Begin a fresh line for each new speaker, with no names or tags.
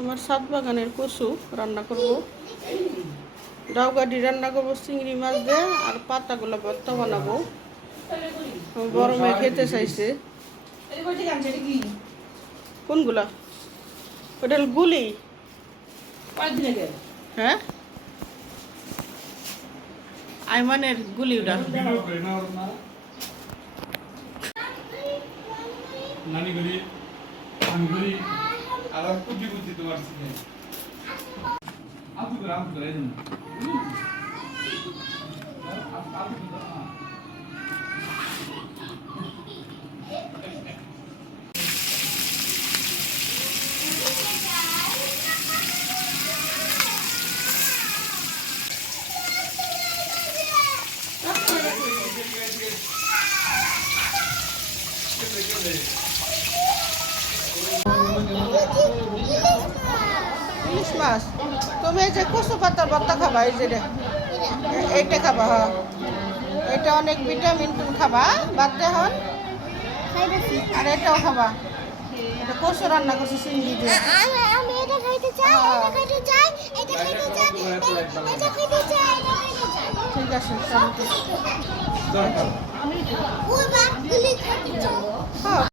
আমার সাত বাগানের কচু রান্না করব। ডাউগাডি রান্না করব চিংড়ি মাছ দিয়ে আর পাতাগুলো ভর্তা বানাবো। বড় মেয়ে খেতে চাইছে। কোনগুলা? ওটা গুলি। হ্যাঁ? আইমানের গুলি ওটা।
নানি করি আমি করি আবার কুটি কুটি তোমার সিনে আপু করে আপু করে এই জন্য আপু করে
ইলিশ মাছ। তুমি এই যে কচু পাতার ভর্তা খাবা এই যে রে। এইটা খাবা হ এটা অনেক ভিটামিন তুমি খাবা বাদ হন। আর এটাও খাবা। এটা কচু রান্না করছি চিংড়ি দিয়ে।
আমি আমি এটা খাইতে চাই এটা খাইতে চাই এটা খাইতে চাই এটা খাইতে চাই এটা খাইতে চাই।
ঠিক আছে চলো।
দরকার।
ওই বাপগুলি খাইতে চাই
হ্যাঁ।